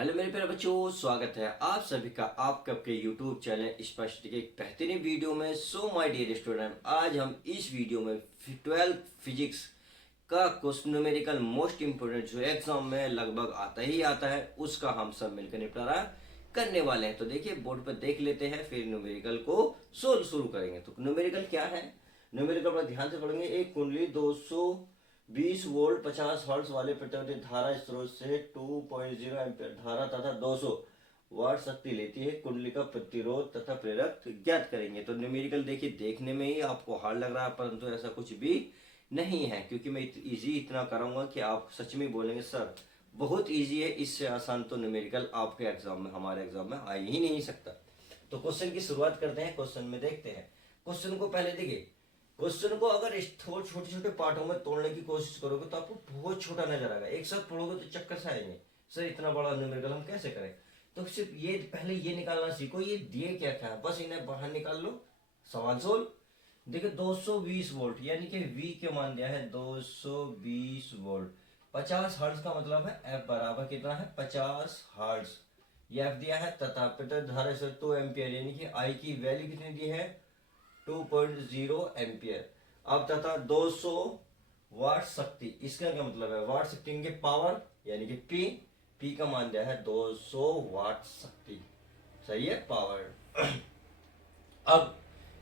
Hello मेरे प्यारे बच्चों, स्वागत है आप सभी का आपके आपके यूट्यूब चैनल स्पष्ट के एक बेहतरीन वीडियो में। सो माय डियर स्टूडेंट, आज हम इस वीडियो में 12th फिजिक्स का क्वेश्चन न्यूमेरिकल मोस्ट इंपोर्टेंट जो एग्जाम में लगभग आता ही आता है उसका हम सब मिलकर निपटारा करने वाले हैं। तो देखिए बोर्ड पर देख लेते हैं, फिर न्यूमेरिकल को सोल्व शुरू करेंगे। तो न्यूमेरिकल क्या है, न्यूमेरिकल पर ध्यान से पढ़ेंगे। एक कुंडली 220 वोल्ट 50 हर्ट्ज वाले प्रतिवर्ती धारा स्रोत से 2.0 एम्पीयर धारा तथा 200 वाट शक्ति लेती है। कुंडली का प्रतिरोध तथा प्रेरक ज्ञात करेंगे। तो न्यूमेरिकल देखिए, देखने में ही आपको हार्ड लग रहा है, परंतु ऐसा कुछ भी नहीं है, क्योंकि मैं इजी इतना कराऊंगा कि आप सच में बोलेंगे सर बहुत इजी है, इससे आसान तो न्यूमेरिकल आपके एग्जाम में, हमारे एग्जाम में आ ही नहीं सकता। तो क्वेश्चन की शुरुआत करते हैं। क्वेश्चन में देखते हैं। क्वेश्चन को पहले देखिए, क्वेश्चन को अगर छोटे छोटे पार्टों में तोड़ने की कोशिश करोगे तो आपको बहुत छोटा नजर आएगा। एक साथ पढ़ोगे तो चक्कर से आएंगे, सर इतना बड़ा न्यूमेरिकल हम कैसे करें। तो सिर्फ ये पहले ये निकालना सीखो, ये दिए क्या क्या है, बस इन्हें बाहर निकाल लो, सवाल सोल्व। देखिए 220 वोल्ट यानी कि V के मान दिया है 220 वोल्ट। 50 हर्ट्ज का मतलब है F बराबर कितना है 50 हर्ट्ज, ये F दिया है। तथा प्रतिरोध धारा से 2 एम्पियर यानी कि I की वैल्यू कितनी दी है 2.0 एम्पियर। अब तथा 200 वाट शक्ति, इसका क्या मतलब है वाट शक्ति के पावर यानी कि P का मान दिया है 200 वाट शक्ति, सही है पावर। अब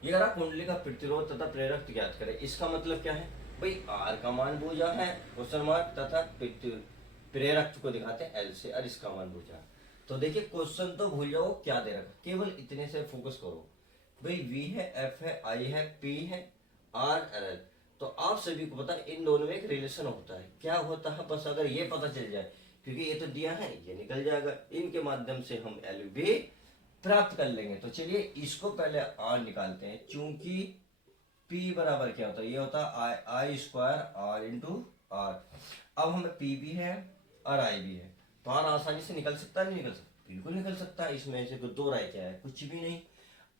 ये करा कुंडली का प्रतिरोध तथा प्रेरक ज्ञात करें। इसका मतलब क्या है भाई, R का मान पूछा है क्वेश्चन मार्क, तथा प्रेरक को दिखाते हैं L से, और इसका मान पूछा। तो देखिए क्वेश्चन तो भूल जाओ क्या दे रखा, केवल इतने से फोकस करो भाई। V है, F है, I है, P है, R L। तो आप सभी को पता है इन दोनों में एक रिलेशन होता है। क्या होता है, बस अगर ये पता चल जाए, क्योंकि ये तो दिया है, ये निकल जाएगा, इनके माध्यम से हम L भी प्राप्त कर लेंगे। तो चलिए इसको पहले R निकालते हैं। चूंकि P बराबर क्या होता है, ये होता है आई स्क्वायर R इंटू R। अब हमें P भी है और I भी है, तो R आसानी से निकल सकता है, नहीं निकल सकता, बिल्कुल निकल सकता है। इसमें से कोई दो राय क्या है, कुछ भी नहीं।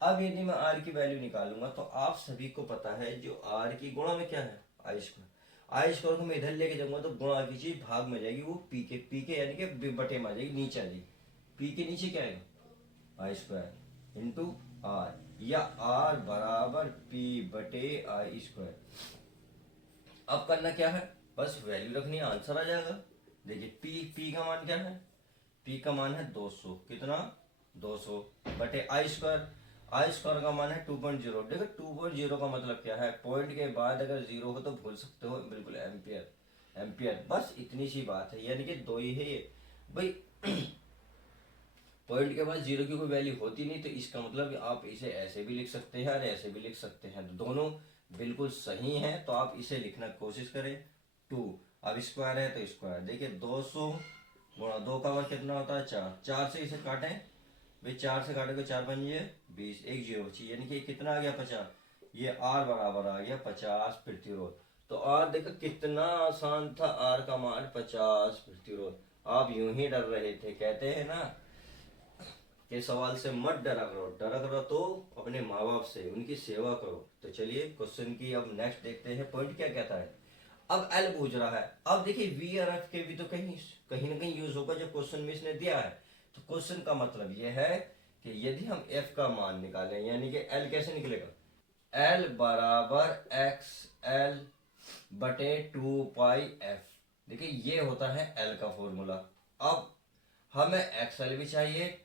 अब यदि मैं R की वैल्यू निकालूंगा तो आप सभी को पता है जो R की गुणा में क्या है आई स्क्वायर को मैं इधर लेके जाऊंगा तो गुणा की चीज भाग में जाएगी, वो पी के यानी कि बटे में आ जाएगी, नीचे आ जाएगी। P के नीचे क्या आएगा आई स्क्वायर इंटू R, या R बराबर P बटे आई स्क्वायर। अब करना क्या है, बस वैल्यू रखनी है, आंसर आ जाएगा। देखिए P का मान क्या है, P का मान है 200, कितना 200 बटे आई स्क्वायर का मान है 2.0। देखो 2.0 का मतलब क्या है, पॉइंट के बाद अगर जीरो हो तो भूल सकते हो, बिल्कुल एम्पियर, बस इतनी सी बात है, यानी कि दो ही है ये भाई। पॉइंट के बाद जीरो की कोई वैल्यू होती नहीं, तो इसका मतलब आप इसे ऐसे भी लिख सकते हैं और ऐसे भी लिख सकते हैं, तो दोनों बिल्कुल सही हैं। तो आप इसे लिखना कोशिश करें 2, अब स्क्वायर है तो स्क्वायर। देखिए 200 गुणा 2 का वर्ग कितना होता है 4, 4 से इसे काटें भाई, 4 से काटोगे 4 पंजे 20, एक जीरो बची, यानी कि कितना आ गया 50। ये R बराबर आ गया 50 प्रतिरोध। तो R देखो कितना आसान था, R का मान 50 प्रतिरोध। आप यूं ही डर रहे थे, कहते हैं ना कि सवाल से मत डरा करो तो अपने माँ बाप से, उनकी सेवा करो। तो चलिए क्वेश्चन की अब नेक्स्ट देखते हैं, पॉइंट क्या कहता है। अब L पूछ रहा है। अब देखिए V और F के भी तो कहीं ना कहीं यूज होगा जो क्वेश्चन में इसने दिया है। तो क्वेश्चन का मतलब यह है कि यदि हम F का मान निकालें, यानी कि L कैसे निकलेगा, L बराबर एक्स एल बटे 2 पाई F। देखिए ये होता है L का फॉर्मूला। अब हमें XL भी चाहिए,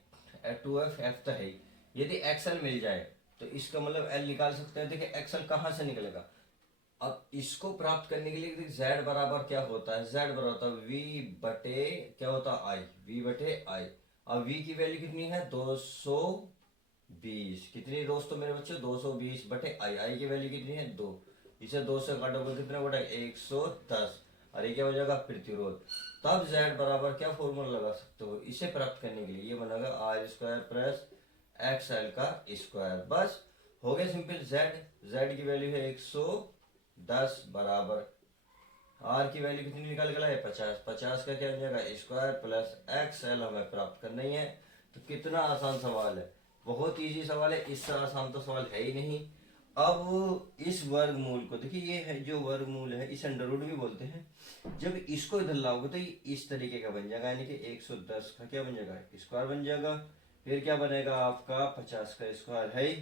2F तो है ही। यदि XL मिल जाए तो इसका मतलब L निकाल सकते हैं। देखिए XL कहाँ से निकलेगा, अब इसको प्राप्त करने के लिए Z बराबर क्या होता है, Z बराबर होता है V बटे क्या होता है I, V बटे I। अब V की वैल्यू कितनी है 220, कितनी दोस्तों मेरे बच्चों 220 बटे I की वैल्यू कितनी है 2, इसे 2 से काटोगे कितना बटा 110, और ये क्या हो जाएगा प्रतिरोध। तब Z बराबर क्या फॉर्मूला लगा सकते हो इसे प्राप्त करने के लिए, ये बनेगा R स्क्वायर प्लस XL का स्क्वायर। बस हो गया सिंपल। Z की वैल्यू है 110 बराबर R की वैल्यू कितनी निकाल गया है 50, 50 का क्या हो जाएगा स्क्वायर प्लस XL हमें प्राप्त करना ही है। तो कितना आसान सवाल है, बहुत इजी सवाल है, इससे आसान तो सवाल है ही नहीं। अब इस वर्गमूल को देखिए, ये है जो वर्गमूल है, इस अंडर रूट भी बोलते हैं। जब इसको इधर लाओगे तो ये इस तरीके का बन जाएगा, यानी कि 110 का क्या बन जाएगा, स्क्वायर बन जाएगा। फिर क्या बनेगा आपका 50 का स्क्वायर है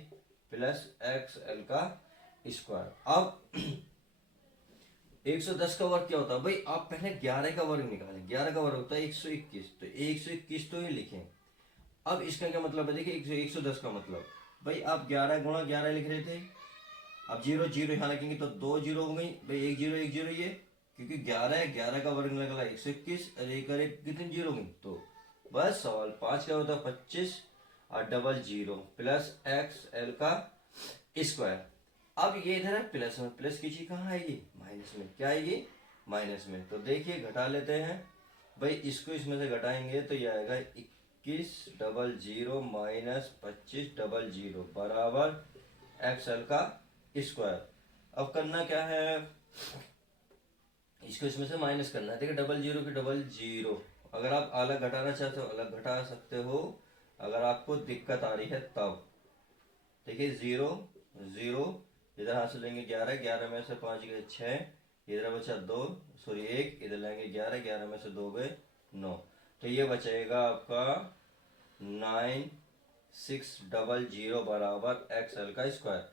प्लस एक्स एल का स्क्वायर। अब 110 का वर्ग क्या होता है भाई, आप पहले 11 का वर्ग निकालें। 11 का वर्ग होता है 121, तो 121 तो ही लिखें। अब इसका क्या मतलब है, देखिए 110 का मतलब भाई आप 11 गुणा 11 लिख रहे थे, अब जीरो जीरो यहाँ लिखेंगे तो 2 जीरो हो गई भाई, एक जीरो ये, क्योंकि 11 है, 11 का वर्ग निकला 121, और एक और एक कितनी जीरो गई, तो बस सवाल 5 का होता है 25 और double zero plus x L का स्क्वायर। अब ये इधर है प्लस में, प्लस की चीज कहाँ आएगी, माइनस में। क्या आएगी, माइनस में। तो देखिए घटा लेते हैं भाई, इसको इसमें से घटाएंगे तो ये आएगा 21 double zero minus 25 double zero बराबर एक्स एल का स्क्वायर। अब करना क्या है, इसको इसमें से माइनस करना है। देखिए डबल जीरो की डबल जीरो, अगर आप अलग घटाना चाहते हो अलग घटा सकते हो, अगर आपको दिक्कत आ रही है तब। देखिए जीरो जीरो, इधर हाथ से लेंगे 11, 11 में से 5 गए 6, इधर बचा 2, सॉरी 1, इधर लेंगे 11, 11 में से 2 गए 9, तो ये बचेगा आपका 9600 बराबर एक्स एल का स्क्वायर।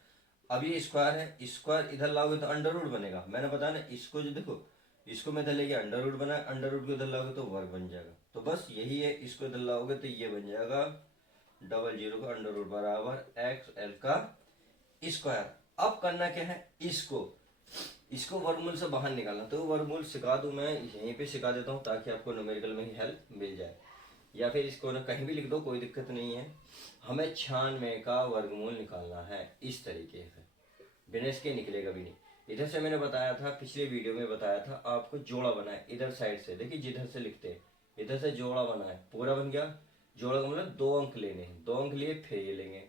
अब ये स्क्वायर है, स्क्वायर इधर लाओगे तो अंडर रूट बनेगा, मैंने बताया ना। इसको जो देखो, इसको मैं इधर लेके अंडर रूट बना, अंडर रूट को इधर लाओगे तो वर्ग बन जाएगा, तो बस यही है। इसको इधर लाओगे तो ये बन जाएगा डबल जीरो का अंडर रूट बराबर एक्स एल का स्क्वायर। अब करना क्या है, इसको वर्गमूल से बाहर निकालना। तो वर्गमूल सिखा दूं मैं, यहीं पे सिखा देता हूँ ताकि आपको न्यूमेरिकल में ही हेल्प मिल जाए, या फिर इसको ना कहीं भी लिख दो, कोई दिक्कत नहीं है। हमें 96 का वर्गमूल निकालना है इस तरीके से, बिना इसके निकलेगा भी नहीं। इधर से मैंने बताया था, पिछले वीडियो में बताया था, आपको जोड़ा बनाए इधर साइड से। देखिए जिधर से लिखते हैं इधर से जोड़ा बनाए, पूरा बन गया। जोड़ा का मतलब 2 अंक लेने हैं, 2 अंक लिए फिर ये लेंगे।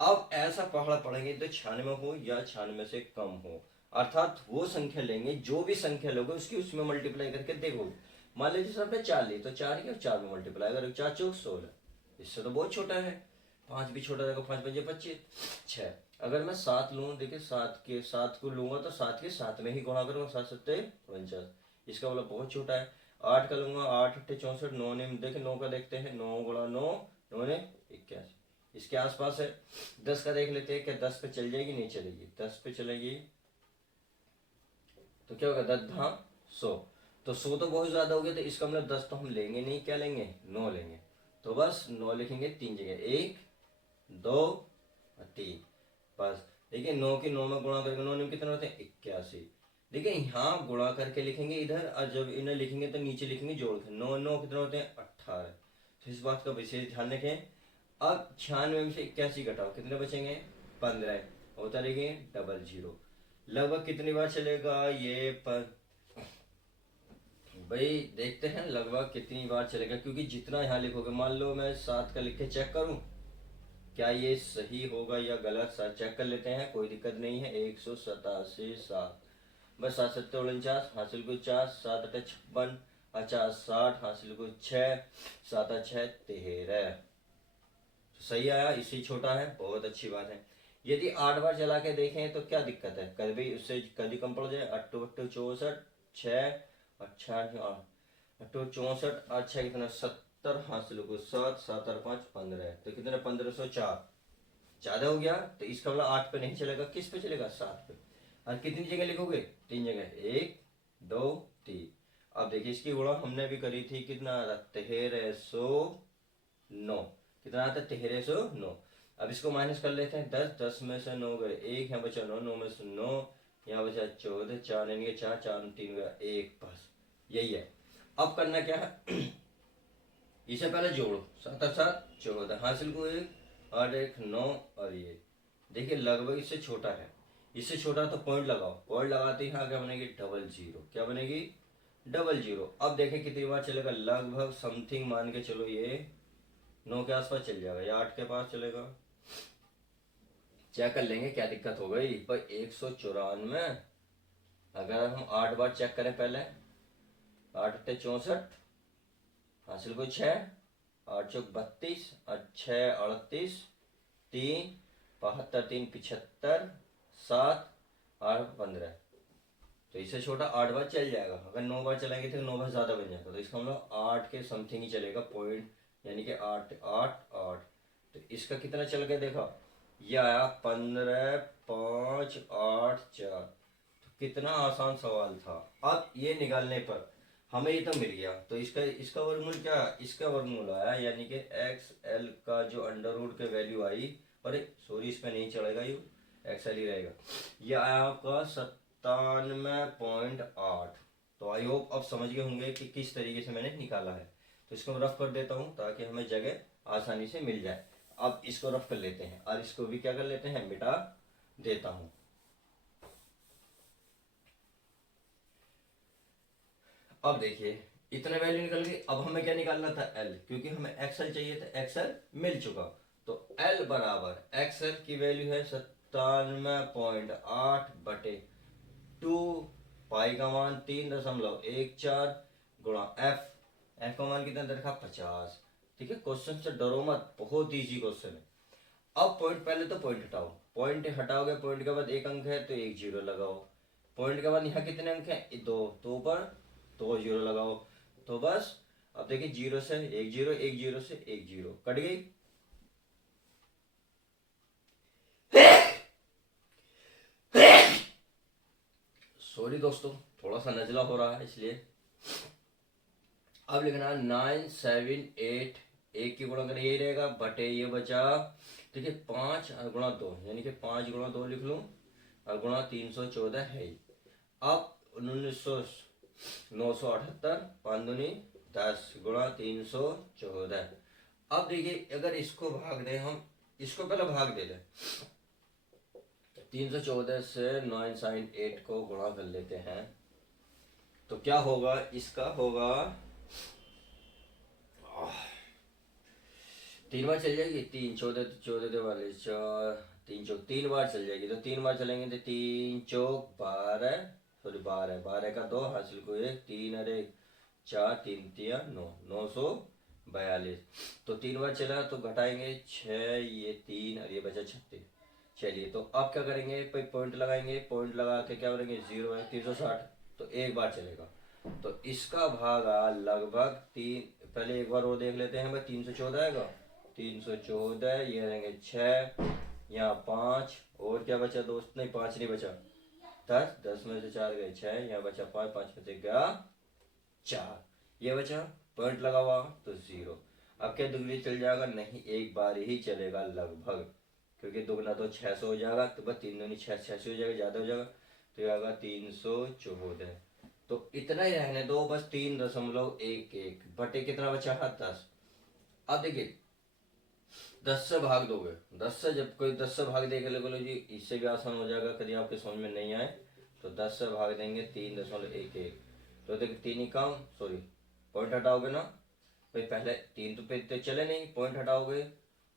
अब ऐसा पहाड़ा पढ़ेंगे तो 96 हो या 96 से कम हो, अर्थात वो संख्या लेंगे, जो भी संख्या लोगे उसकी उसमें मल्टीप्लाई करके देखो। मान लीजिए सर आपने 4 ली, तो 4 की 4 में मल्टीप्लाई करो, 4 चौक 16, इससे तो बहुत छोटा है। 5 भी छोटा रहेगा, 5 5 25 6। अगर मैं 7 लूँ, देखिए 7 को लूंगा तो 7 के 7 में ही गुणा करूंगा, 7 सत्ते 49, इसका मतलब बहुत छोटा है। 8 का लूंगा, 8 अट्ठे 64, 9 ने देखिए 9 का देखते हैं, 9 गुणा 9, 9 ने 81, इसके आसपास है। 10 का देख लेते हैं, क्या 10 पे चल जाएगी, नहीं चलेगी। 10 पे चलेगी तो क्या होगा, 10 हाँ 100, तो 100 तो बहुत ज्यादा हो गया, तो इसका मतलब 10 तो हम लेंगे नहीं, क्या लेंगे 9 लेंगे। तो बस 9 लिखेंगे 3 जगह, 1 2 और 3, बस। देखिए 9 की 9 में गुणा करके 9 कितने होते हैं 81। देखिए यहाँ गुणा करके लिखेंगे इधर, और जब इन्हें लिखेंगे तो नीचे लिखेंगे जोड़ के, 9 9 कितने होते हैं 18। तो इस बात का विशेष ध्यान रखें। अब 96 में से 81 घटाओ, कितने बचेंगे 15, होता रहेंगे डबल जीरो। लगभग कितनी बार चलेगा ये भाई देखते हैं लगभग कितनी बार चलेगा, क्योंकि जितना यहाँ लिखोगे, मान लो मैं 7 का लिख के चेक करूं क्या ये सही होगा या गलत, चेक कर लेते हैं, कोई दिक्कत नहीं है। 187 7, बस 7 7 49, हासिल को 4, 7 8 56, 50 60, हासिल को 6, 7 6 13, सही आया, इससे छोटा है, बहुत अच्छी बात है। यदि 8 बार चला के देखें तो क्या दिक्कत है, कभी उससे कभी कम पड़ जाए। 8 8 64, 6 अच्छा 8 64, अच्छा कितना 70, हासिल को 7, 7 और 5 15, तो कितने 1504, ज्यादा हो गया। तो इसका मतलब 8 पे नहीं चलेगा, किस पे चलेगा 7 पे। और कितनी जगह लिखोगे 3 जगह, 1 2 3। अब देखिए इसकी गुणा हमने भी करी थी, कितना 1309, कितना आता है 1309। अब इसको माइनस कर लेते हैं, 10 10 में से 9 गए 1, यहाँ बचा 9, 9 में से 9, यहाँ बचा 14, 4 इनके 4, 4 3 गया 1, बस यही है। अब करना क्या है इसे पहले जोड़ो, 7 7 14, हासिल को 1 8 1 9, और ये देखिए लगभग इससे छोटा है, इससे छोटा तो पॉइंट लगाओ, पॉइंट लगाते ही यहाँ क्या बनेगी डबल जीरो, क्या बनेगी डबल जीरो। अब देखें कितनी बार चलेगा, लगभग समथिंग मान के चलो ये 9 के आसपास चल जाएगा या 8 के पास चलेगा, चेक कर लेंगे क्या दिक्कत हो गई। पर 194, अगर हम 8 बार चेक करें पहले, 8 8 64, हासिल को 6, 8 चौक 32 और 6 38, 3 72 3 75 7 8 15। तो इससे छोटा 8 बार चल जाएगा। अगर 9 बार चलाएंगे तो 9 बार ज़्यादा बन जाएगा, तो इसका मतलब 8 के समथिंग ही चलेगा पॉइंट, यानी कि 8 8 8। तो इसका कितना चल गया देखा, ये आया 15 5 8 4। तो कितना आसान सवाल था। अब ये निकालने पर हमें ये तो मिल गया, तो इसका वर्गमूल क्या, इसका वर्गमूल आया, यानी कि एक्स एल का जो अंडर रूट के वैल्यू आई, अरे सॉरी इस पे नहीं चलेगा, यू एक्स एल ही रहेगा। ये आया आपका 97.8। तो आई होप अब समझ गए होंगे कि किस तरीके से मैंने निकाला है। तो इसको रफ कर देता हूँ ताकि हमें जगह आसानी से मिल जाए। अब इसको रफ कर लेते हैं और इसको भी क्या कर लेते हैं, मिटा देता हूँ। अब देखिए इतने वैल्यू निकल गई। अब हमें क्या निकालना था, एल, क्योंकि हमें एक्सएल चाहिए था, एक्सएल मिल चुका। तो एल बराबर एक्सएल की वैल्यू है 97.8 बटे 2, पाई का मान 3.14 गुणा एफ, एफ का मान कितना रखा 50। ठीक है, क्वेश्चन से डरो मत, बहुत इजी क्वेश्चन है। अब पॉइंट, पहले तो पॉइंट हटाओ, पॉइंट हटाओगे, पॉइंट के बाद एक अंक है तो एक जीरो लगाओ, पॉइंट के बाद यहाँ कितने अंक हैं, दो, तो ऊपर दो जीरो लगाओ। तो बस अब देखिए, जीरो से एक जीरो, एक जीरो से एक जीरो, कट गई। सॉरी दोस्तों, थोड़ा सा नजला हो रहा है इसलिए। अब लिखना 978, एक की गुणा करें यही रहेगा, बटे ये बचा, ठीक है 5 और गुणा 2, यानी कि 5 गुणा 2 लिख लूँ और गुणा 314 है। अब 978 5 दूनी 10 गुणा 314। अब देखिए अगर इसको भाग दें हम, इसको पहले भाग दे दें, 314 से 978 को गुणा कर लेते हैं, तो क्या होगा, इसका होगा 3 बार चल जाएगी, 3 14 14 वाले 4 3 चौक 3 बार चल जाएगी। तो 3 बार चलेंगे तो 3 चौक 12, सॉरी 12, 12 का 2 हासिल को 1, 3 अरे 4 3 3 9, 942। तो 3 बार चला तो घटाएंगे 6, ये 3 और ये बचा 36। चलिए तो अब क्या करेंगे, पॉइंट लगाएंगे, पॉइंट लगा के क्या करेंगे, 0 है 360, तो एक बार चलेगा। तो इसका भागा लगभग 3, पहले एक बार वो देख लेते हैं भाई, 314 आएगा, 314, ये रहेंगे 6, यहाँ 5 और क्या बचा दोस्त, नहीं 5 नहीं बचा, 10, 10 में से 4 गए 6, यहाँ बचा 5, 5 में से गया 4, ये बचा, पॉइंट लगा हुआ तो 0। अब क्या दुगनी चल जाएगा, नहीं एक बार ही चलेगा लगभग, क्योंकि दुगना तो 600 हो जाएगा, तो बस 3 दूनी 6, 600 हो जाएगा, ज़्यादा हो जाएगा, तो ये आएगा 314। तो इतना ही रहने दो, बस 3.11 बटे कितना बचा है 10। अब देखिए 10 से भाग दोगे, 10 से जब कोई 10 से भाग देगा, बोलो जी इससे भी आसान हो जाएगा, कभी आपके समझ में नहीं आए तो 10 से भाग देंगे 3.11। तो देखिए 3 ही काम, सॉरी पॉइंट हटाओगे ना भाई, पहले 3 तो पे चले नहीं, पॉइंट हटाओगे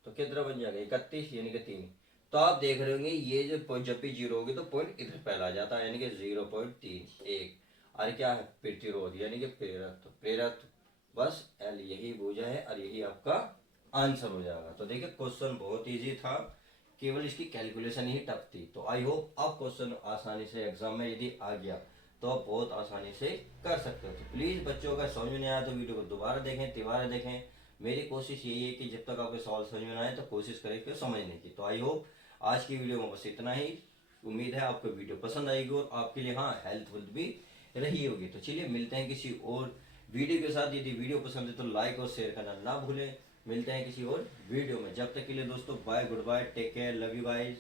तो कितना बन जाएगा 31, यानी कि 3। तो आप देख रहे होंगे ये जो पॉइंट जब भी जीरो होगी तो पॉइंट इधर पहला आ जाता है, यानी कि 0.31। और क्या है, प्रतिरोध यानी कि प्रेरक, तो प्रेरक बस एल यही बोझा है और यही आपका आंसर हो जाएगा। तो देखिए क्वेश्चन बहुत इजी था, केवल इसकी कैलकुलेशन ही टफ थी। तो आई होप आप क्वेश्चन आसानी से एग्जाम में यदि आ गया तो आप बहुत आसानी से कर सकते हो। तो प्लीज़ बच्चों का समझ में नहीं आया तो वीडियो को दोबारा देखें, तिबारा देखें। मेरी कोशिश यही है कि जब तक आपके सवाल समझ में ना आए तो कोशिश करें कि समझने की। तो आई होप आज की वीडियो में बस इतना ही। उम्मीद है आपको वीडियो पसंद आएगी और आपके लिए हाँ हेल्पफुल भी रही होगी। तो चलिए मिलते हैं किसी और वीडियो के साथ। यदि वीडियो पसंद है तो लाइक और शेयर करना ना भूलें। मिलते हैं किसी और वीडियो में, जब तक के लिए दोस्तों bye, goodbye, take care, love you guys.